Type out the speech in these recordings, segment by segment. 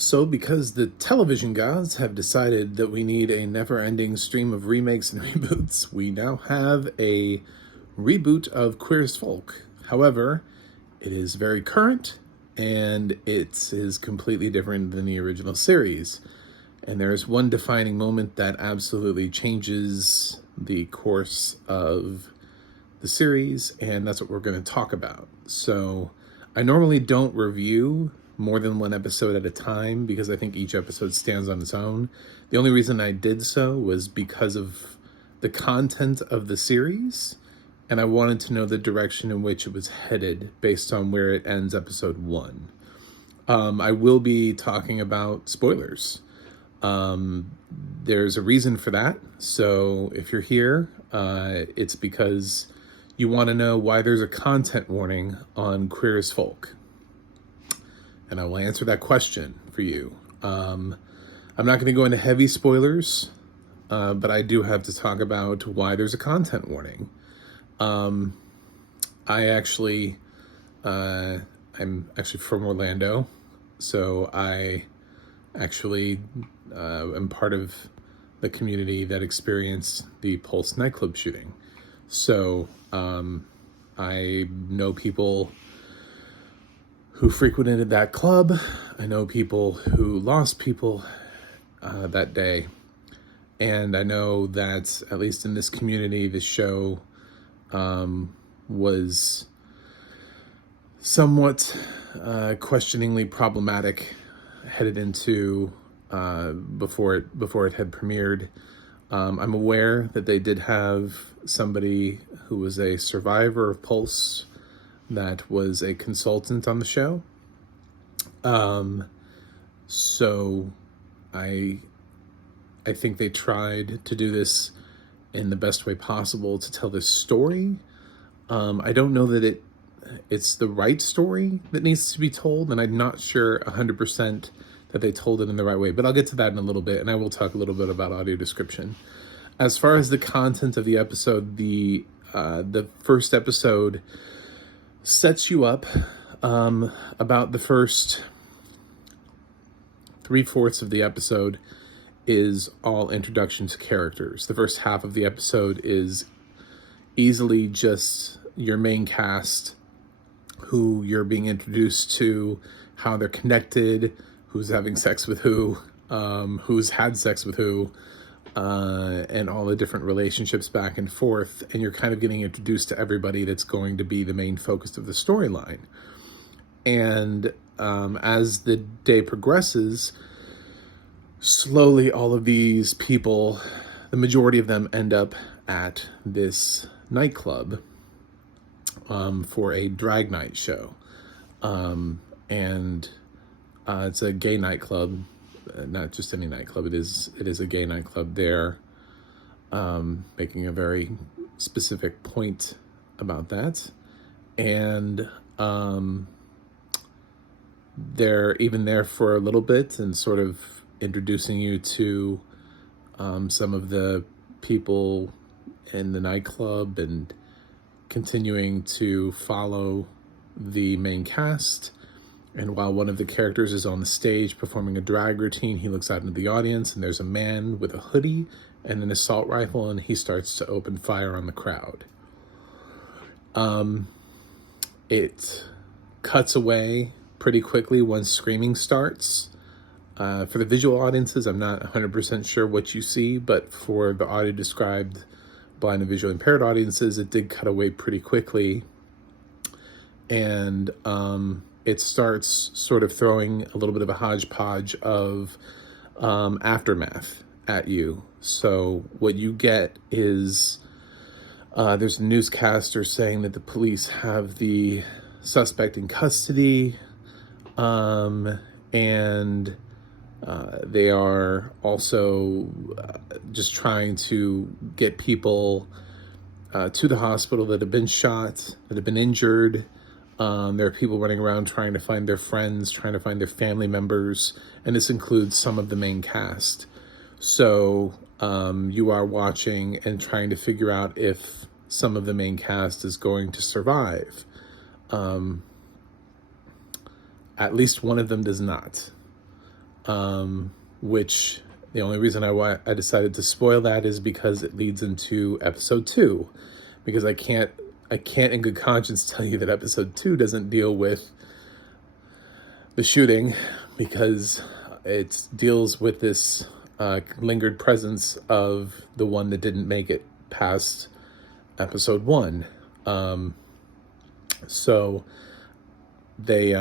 So, because the television gods have decided that we need a never ending stream of remakes and reboots, we now have a reboot of Queer as Folk. However, it is very current and it is completely different than the original series. And there is one defining moment that absolutely changes the course of the series, and that's what we're going to talk about. So, I normally don't review more than one episode at a time because I think each episode stands on its own. The only reason I did so was because of the content of the series, and I wanted to know the direction in which it was headed based on where it ends episode 1. I will be talking about spoilers. There's a reason for that. So if you're here, it's because you want to know why there's a content warning on Queer as Folk. And I will answer that question for you. I'm not going to go into heavy spoilers, but I do have to talk about why there's a content warning. I'm actually from Orlando, so I actually am part of the community that experienced the Pulse nightclub shooting. So I know people who frequented that club. I know people who lost people that day. And I know that, at least in this community, the show was somewhat questioningly problematic headed into before it had premiered. I'm aware that they did have somebody who was a survivor of Pulse that was a consultant on the show. So I think they tried to do this in the best way possible to tell this story. I don't know that it's the right story that needs to be told, and I'm not sure 100% that they told it in the right way, but I'll get to that in a little bit, and I will talk a little bit about audio description. As far as the content of the episode, the first episode sets you up. About the first 3/4 of the episode is all introduction to characters. The first half of the episode is easily just your main cast, who you're being introduced to, how they're connected, who's having sex with who's had sex with who, and all the different relationships back and forth, and you're kind of getting introduced to everybody that's going to be the main focus of the storyline. And as the day progresses, slowly all of these people, the majority of them, end up at this nightclub for a drag night show. And it's a gay nightclub. Not just any nightclub, it is a gay nightclub. They're making a very specific point about that. And they're even there for a little bit and sort of introducing you to some of the people in the nightclub and continuing to follow the main cast. And while one of the characters is on the stage performing a drag routine, he looks out into the audience and there's a man with a hoodie and an assault rifle, and he starts to open fire on the crowd. It cuts away pretty quickly once screaming starts. For the visual audiences, I'm not 100% sure what you see, but for the audio described blind and visually impaired audiences, it did cut away pretty quickly. And it starts sort of throwing a little bit of a hodgepodge of aftermath at you. So what you get is there's a newscaster saying that the police have the suspect in custody, and they are also just trying to get people to the hospital that have been shot, that have been injured. There are people running around trying to find their friends, trying to find their family members, and this includes some of the main cast. So you are watching and trying to figure out if some of the main cast is going to survive. At least one of them does not. which the only reason I decided to spoil that is because it leads into episode 2, because I can't in good conscience tell you that episode 2 doesn't deal with the shooting, because it deals with this lingered presence of the one that didn't make it past episode 1. So they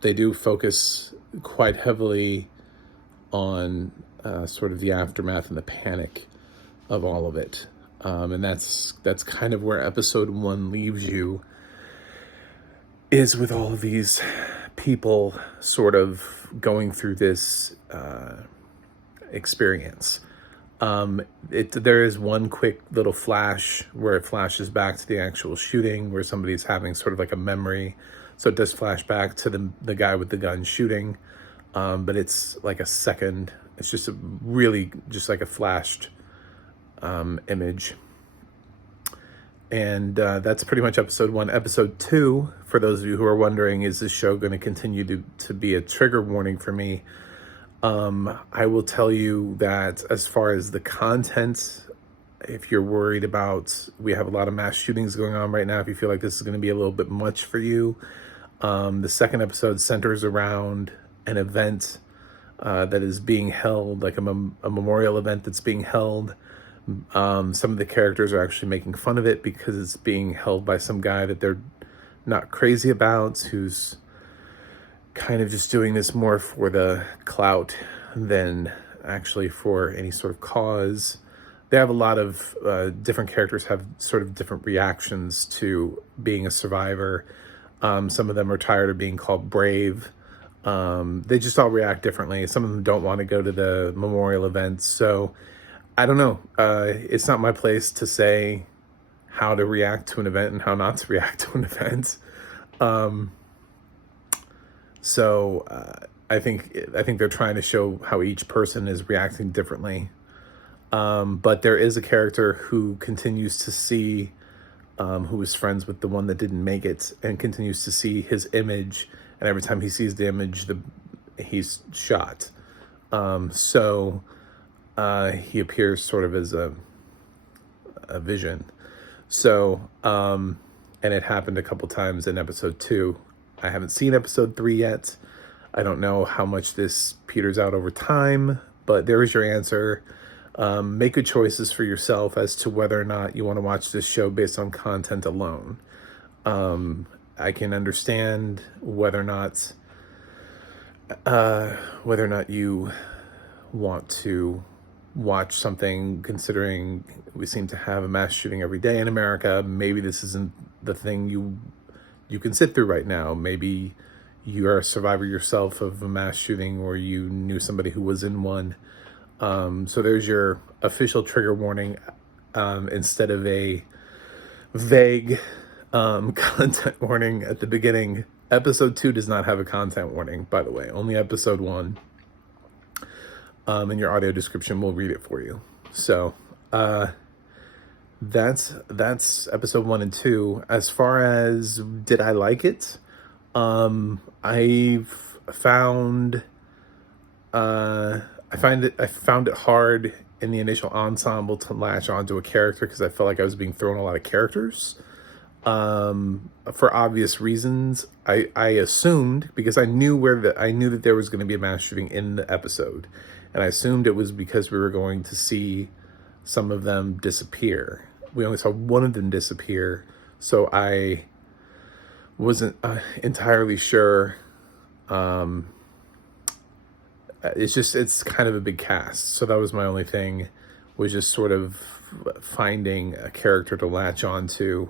do focus quite heavily on sort of the aftermath and the panic of all of it. And that's kind of where episode 1 leaves you, is with all of these people sort of going through this experience. There is one quick little flash where it flashes back to the actual shooting, where somebody's having sort of like a memory. So it does flash back to the guy with the gun shooting, but it's like a second. It's just just like a flashed image. And that's pretty much episode 1. Episode 2, for those of you who are wondering, is this show going to continue to be a trigger warning for me? I will tell you that as far as the content, if you're worried about, we have a lot of mass shootings going on right now, if you feel like this is going to be a little bit much for you, the second episode centers around an event that is being held, like a memorial event that's being held. Some of the characters are actually making fun of it because it's being held by some guy that they're not crazy about, who's kind of just doing this more for the clout than actually for any sort of cause. They have a lot of different characters have sort of different reactions to being a survivor. Some of them are tired of being called brave. They just all react differently. Some of them don't want to go to the memorial events. So I don't know. It's not my place to say how to react to an event and how not to react to an event. So I think they're trying to show how each person is reacting differently. But there is a character who continues to see, who is friends with the one that didn't make it, and continues to see his image. And every time he sees the image, he's shot. So he appears sort of as a vision. So, and it happened a couple times in episode 2. I haven't seen episode 3 yet. I don't know how much this peters out over time, but there is your answer. Make good choices for yourself as to whether or not you want to watch this show based on content alone. I can understand whether or not you want to watch something, considering we seem to have a mass shooting every day in America. Maybe this isn't the thing you can sit through right now. Maybe you are a survivor yourself of a mass shooting, or you knew somebody who was in one. So there's your official trigger warning, instead of a vague content warning at the beginning. Episode 2 does not have a content warning, by the way. Only episode 1. And your audio description will read it for you. So that's episode 1 and 2. As far as did I like it, I found it hard in the initial ensemble to latch onto a character, because I felt like I was being thrown a lot of characters. For obvious reasons, I assumed, because I knew that there was going to be a mass shooting in the episode, and I assumed it was because we were going to see some of them disappear. We only saw one of them disappear, so I wasn't entirely sure. It's kind of a big cast, so that was my only thing, was just sort of finding a character to latch onto,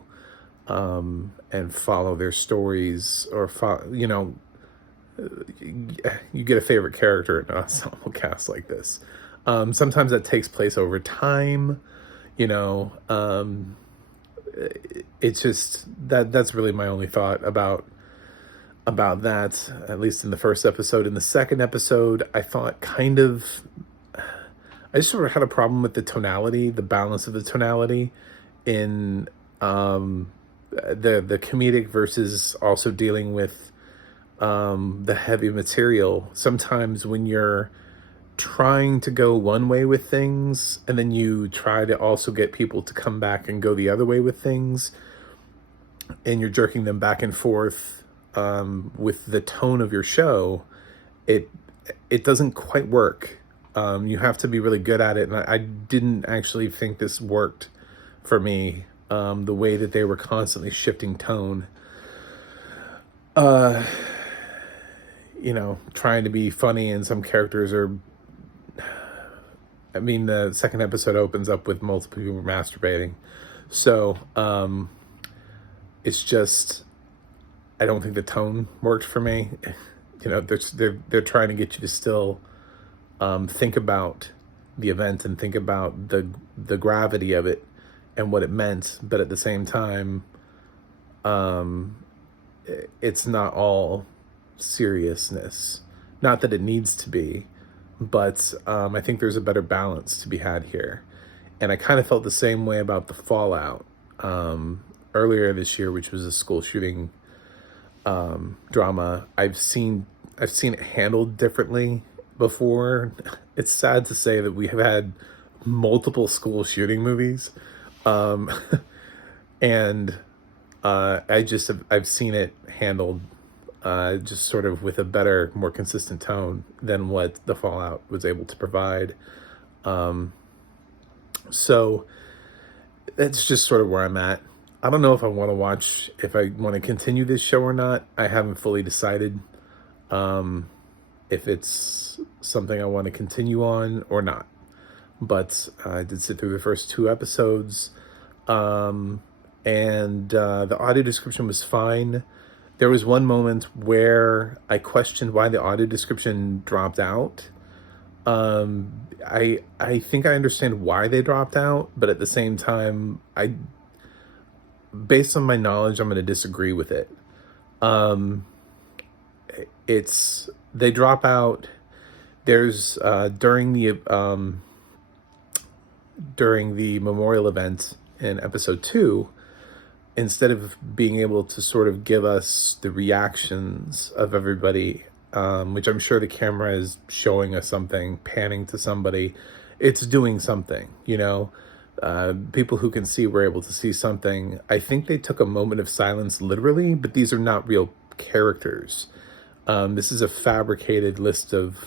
and follow their stories, or you get a favorite character in an ensemble cast like this. Sometimes that takes place over time, it's just that's really my only thought about that, at least in the first episode. In the second episode, I thought I just sort of had a problem with the tonality, the balance of the tonality in the comedic versus also dealing with the heavy material. Sometimes when you're trying to go one way with things and then you try to also get people to come back and go the other way with things, and you're jerking them back and forth with the tone of your show, it doesn't quite work. You have to be really good at it, and I didn't actually think this worked for me. The way that they were constantly shifting tone, trying to be funny, and some characters are. I mean, the second episode opens up with multiple people masturbating, so it's just, I don't think the tone worked for me. They're trying to get you to still think about the event and think about the gravity of it and what it meant, but at the same time, it's not all seriousness. Not that it needs to be, but I think there's a better balance to be had here. And I kind of felt the same way about the fallout earlier this year, which was a school shooting drama. I've seen it handled differently before. It's sad to say that we have had multiple school shooting movies, and I've seen it handled just sort of with a better, more consistent tone than what the fallout was able to provide. So that's just sort of where I'm at. I don't know if I want to continue this show or not. I haven't fully decided if it's something I want to continue on or not. But I did sit through the first 2 episodes, and the audio description was fine. There was one moment where I questioned why the audio description dropped out. I think I understand why they dropped out, but at the same time, based on my knowledge, I'm going to disagree with it. They drop out. There's during the memorial event in episode 2, instead of being able to sort of give us the reactions of everybody, which I'm sure the camera is showing us something, panning to somebody, it's doing something, people who can see were able to see something. I think they took a moment of silence literally, but these are not real characters. This is a fabricated list of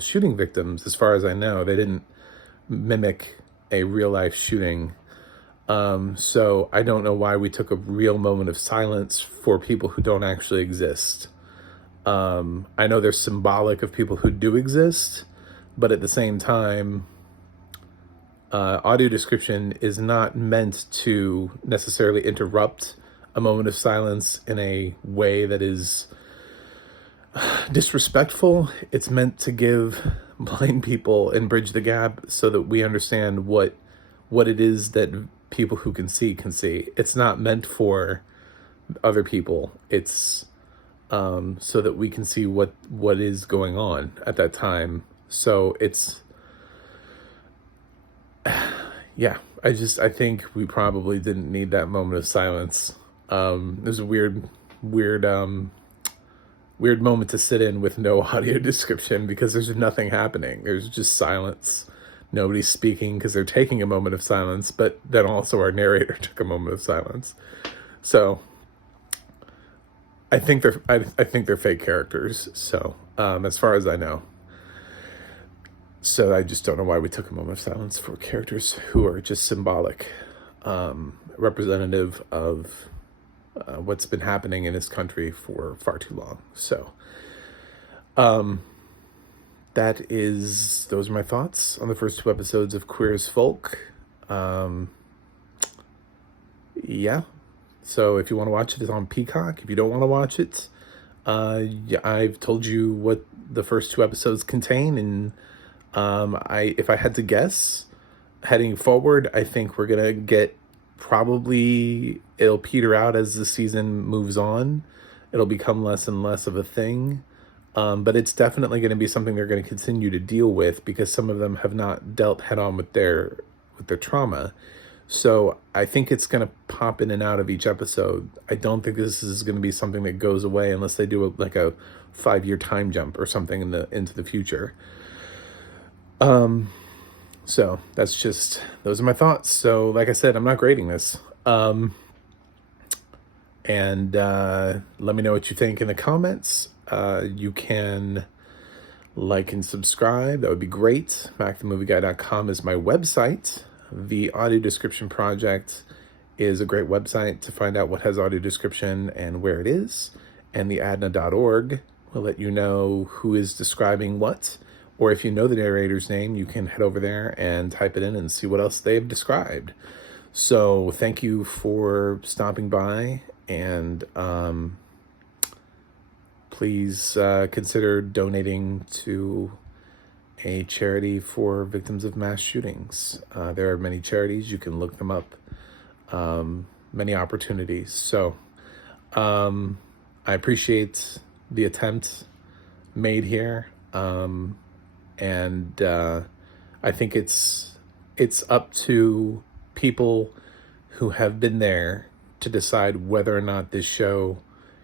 shooting victims, as far as I know. They didn't mimic a real life shooting. So I don't know why we took a real moment of silence for people who don't actually exist. I know they're symbolic of people who do exist, but at the same time, audio description is not meant to necessarily interrupt a moment of silence in a way that is disrespectful. It's meant to give blind people and bridge the gap so that we understand what it is that people who can see can see. It's not meant for other people. It's so that we can see what is going on at that time. So it's yeah, I think we probably didn't need that moment of silence. There's a weird moment to sit in with no audio description because there's nothing happening. There's just silence. Nobody's speaking because they're taking a moment of silence, but then also our narrator took a moment of silence. So I think they're fake characters. So as far as I know. So I just don't know why we took a moment of silence for characters who are just symbolic, representative of what's been happening in this country for far too long. So those are my thoughts on the first 2 episodes of Queer as Folk. Yeah. So if you want to watch it, it's on Peacock. If you don't want to watch it, I've told you what the first 2 episodes contain, and if I had to guess, heading forward, I think we're gonna get, probably it'll peter out as the season moves on. It'll become less and less of a thing, but it's definitely going to be something they're going to continue to deal with because some of them have not dealt head on with their trauma. So I think it's going to pop in and out of each episode. I don't think this is going to be something that goes away unless they do like a 5-year time jump or something into the future. So that's just, those are my thoughts. So like I said, I'm not grading this. And let me know what you think in the comments. You can like and subscribe. That would be great. MacTheMovieGuy.com is my website. The Audio Description Project is a great website to find out what has audio description and where it is. And the adna.org will let you know who is describing what. Or if you know the narrator's name, you can head over there and type it in and see what else they've described. So thank you for stopping by, and please consider donating to a charity for victims of mass shootings. There are many charities. You can look them up. Many opportunities. So I appreciate the attempt made here. And I think it's up to people who have been there to decide whether or not this show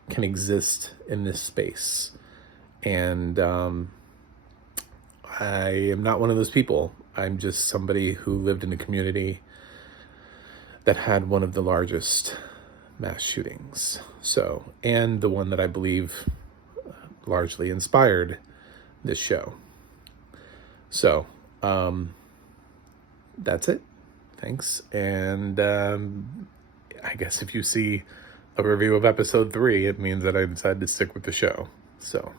can exist in this space. And I am not one of those people. I'm just somebody who lived in a community that had one of the largest mass shootings. So, and the one that I believe largely inspired this show. So, that's it. Thanks. And I guess if you see a review of episode 3, it means that I decided to stick with the show. So